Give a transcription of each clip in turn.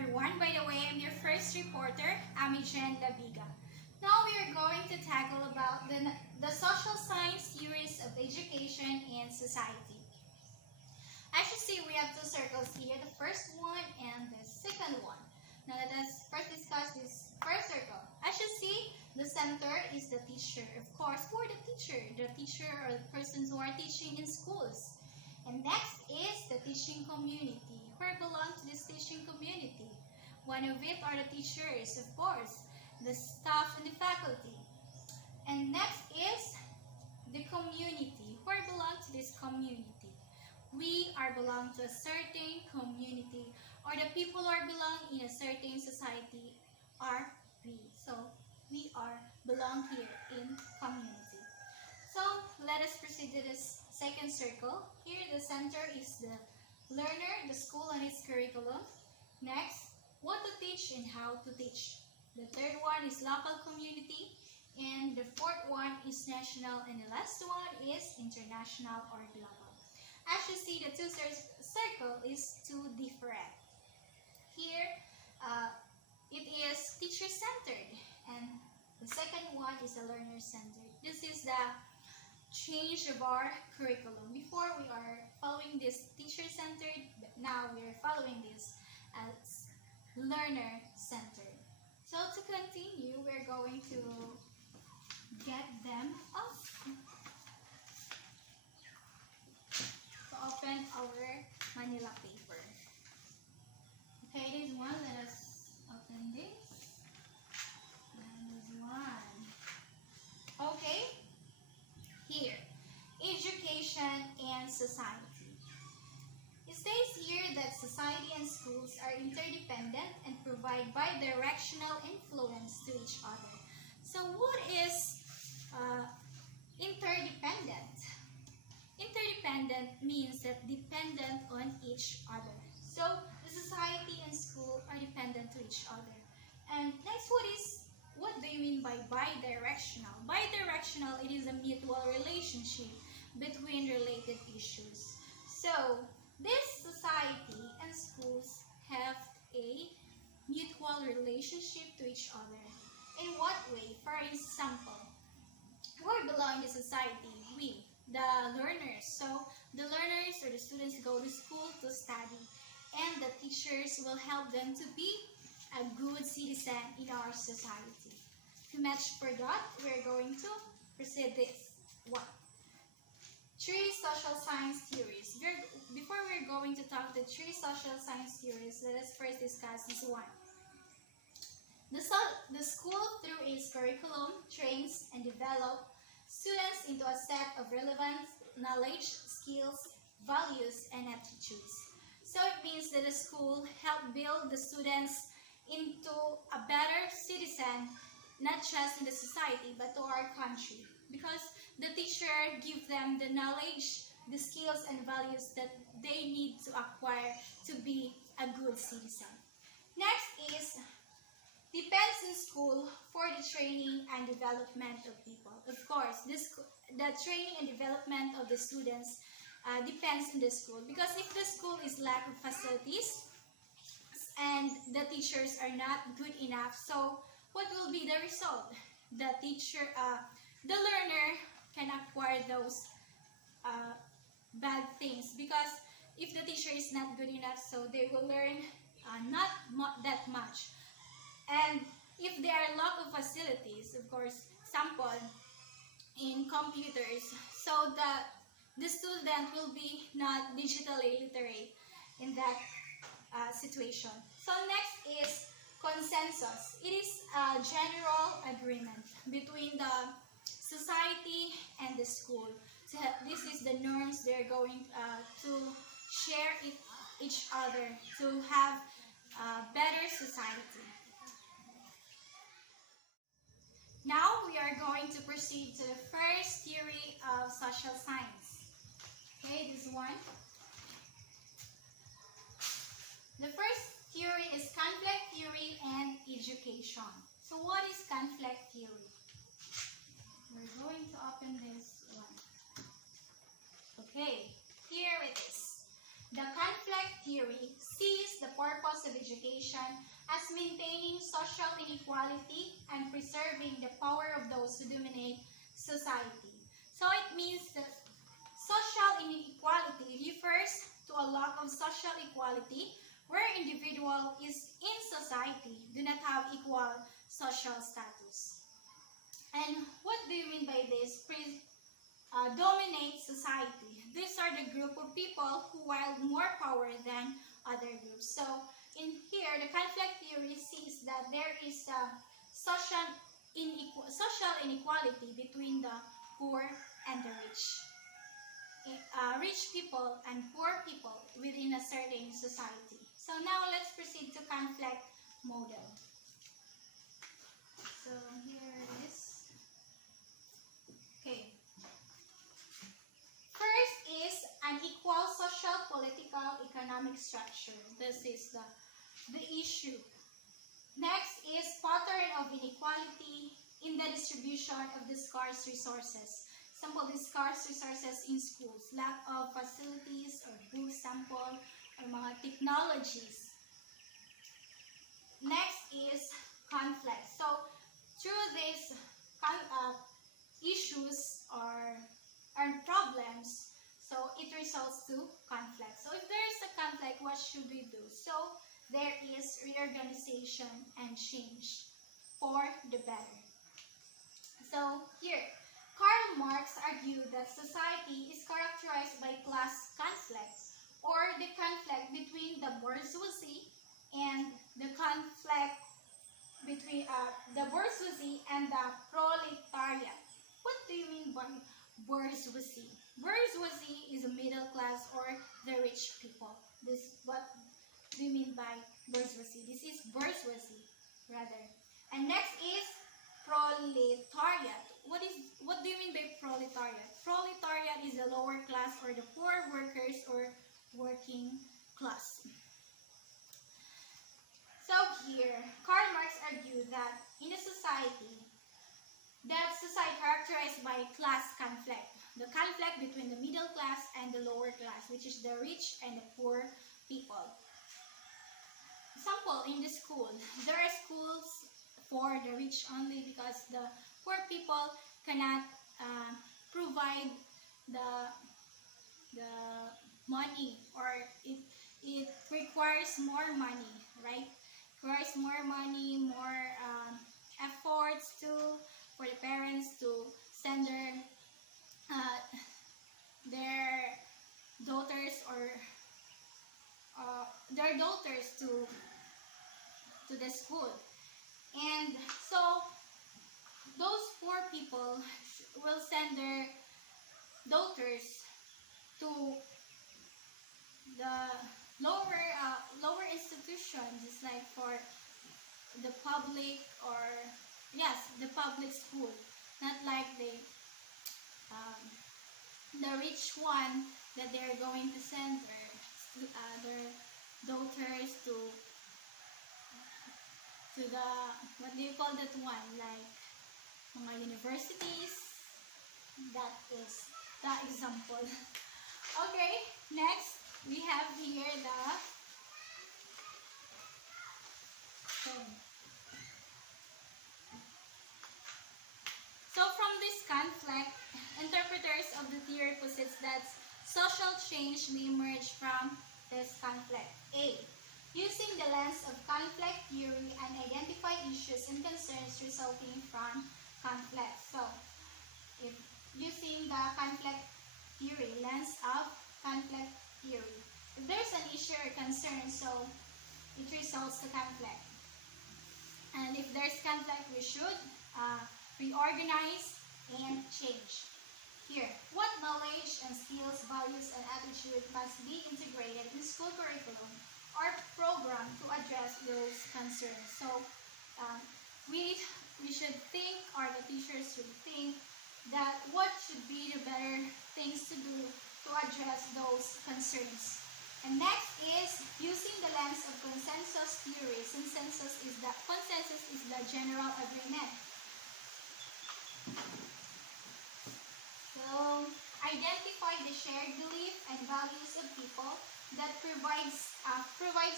everyone. By the way, I'm your first reporter, Amijen Labiga. Now we are going to tackle about the social science theories of education and society. As you see, we have two circles here, the first one and the second one. Now let us first discuss this first circle. As you see, the center is the teacher. Of course, who are the teacher or the persons who are teaching in schools. And next is the teaching community. Who belong to this teaching community? One of it are the teachers, of course, the staff and the faculty. And next is the community. Who belong to this community? We are belong to a certain community, or the people who are belong in a certain society are we. So we are belong here in community. So let us proceed to this second circle. Here the center is the learner, the school and its curriculum. Next, what to teach and how to teach. The third one is local community. And the fourth one is national. And the last one is international or global. As you see, the two circle is two different. Here, it is teacher-centered. And the second one is the learner-centered. This is the change of our curriculum. Before we are following this teacher-centered, but now we are following this as learner-centered. So to continue, we're going to get them up to open our Manila paper. Okay, this one, let us open this. And this one. Okay. Here, education and society. It states here that society and schools are interdependent and provide bi-directional influence to each other. So what is interdependent? Interdependent means that dependent on each other. So the society and school are dependent to each other. And next, what do you mean by bi-directional? Bi-directional, it is a mutual relationship between related issues. So, this society and schools have a mutual relationship to each other. In what way? For example, who belong in the society? We, the learners. So, the learners or the students go to school to study, and the teachers will help them to be a good citizen in our society. To match for that, we're going to proceed this one. Three social science theories. Before we're going to talk the three social science theories, let us first discuss this one. The school, through its curriculum, trains and develops students into a set of relevant knowledge, skills, values, and attitudes. So it means that the school helps build the students into a better citizen, not just in the society, but to our country. Because the teacher gives them the knowledge, the skills, and values that they need to acquire to be a good citizen. Next is, depends on school for the training and development of people. Of course, the training and development of the students depends on the school. Because if the school is lack of facilities, and the teachers are not good enough, so what will be the result? The learner can acquire those bad things, because if the teacher is not good enough, so they will learn not that much. And if there are lack of facilities, of course, sample in computers, so that the student will be not digitally literate in that situation. So next is consensus. It is a general agreement between the society and the school. So this is the norms they're going to share each other to have a better society. Now we are going to proceed to the first theory of social science. Okay, this one. The first theory is conflict theory and education. So what is conflict theory? We're going to open this one. Okay, here it is. The conflict theory sees the purpose principles of education as maintaining social inequality and preserving the power of those who dominate society. So it means that social inequality refers to a lack of social equality where individual is in society do not have equal social status. And what do you mean by this? Dominate society. These are the group of people who wield more power than other groups. So in here, the conflict theory sees that there is social inequality between the poor and the rich. Rich people and poor people within a certain society. So now let's proceed to conflict model. So here it is. Okay. First is an equal social, political, economic structure. This is the issue. Next is pattern of inequality in the distribution of the scarce resources. Sample the scarce resources in schools, lack of facilities or book sample or mga technologies. Next is conflict. So through these issues or problems, so it results to conflict. So if there is a conflict, what should we do? So there is reorganization and change for the better. So here, Karl Marx argued that society is characterized by class conflict or the conflict between the bourgeoisie and the conflict between the bourgeoisie and the proletariat. What do you mean by bourgeoisie? Bourgeoisie is a middle class or the rich people. This what do you mean by bourgeoisie? This is bourgeoisie rather. And next is proletariat. What do you mean by proletariat? Proletariat is the lower class or the poor workers or working class. So here, Karl Marx argued that in a society characterized by class conflict, the conflict between the middle class and the lower class, which is the rich and the poor people. Example, in the school, there are schools for the rich only because the poor people cannot provide the money, or it requires more money, right? Requires more money, more efforts for the parents to send their daughters to the school. And so those poor people will send their daughters to the lower institutions, just like for the public the public school, not like the rich one that they're going to send their daughters to the, what do you call that one, like mga universities. That is the example. Okay, next we have here the So from this conflict, interpreters of the theory posits that social change may emerge from this conflict. A. Using the lens of conflict theory and identify issues and concerns resulting from conflict. So, if using the conflict theory, lens of conflict theory, if there's an issue or concern, so it results to conflict. And if there's conflict, we should reorganize and change. Here, what knowledge and skills, values, and attitude must be integrated in school curriculum or program to address those concerns. So, we should think, or the teachers should think, that what should be the better things to do to address those concerns. And next is using the lens of consensus theory. Consensus is the general agreement. So, identify the shared belief and values of people that provides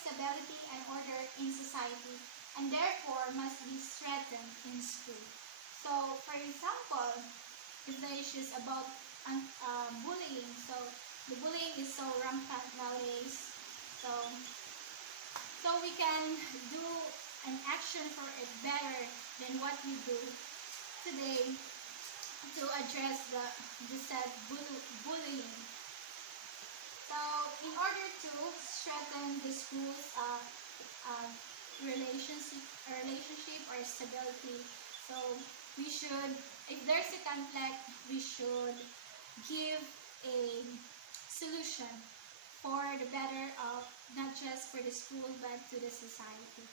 stability and order in society, and therefore must be strengthened in school. So, for example, if the issues about bullying, so the bullying is so rampant nowadays. So, we can do an action for it better than what we do today to address the said bullying. So, in order to strengthen the school's relationship or stability, so we should, if there's a conflict, we should give a solution for the better of not just for the school but to the society.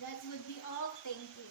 That would be all. Thank you.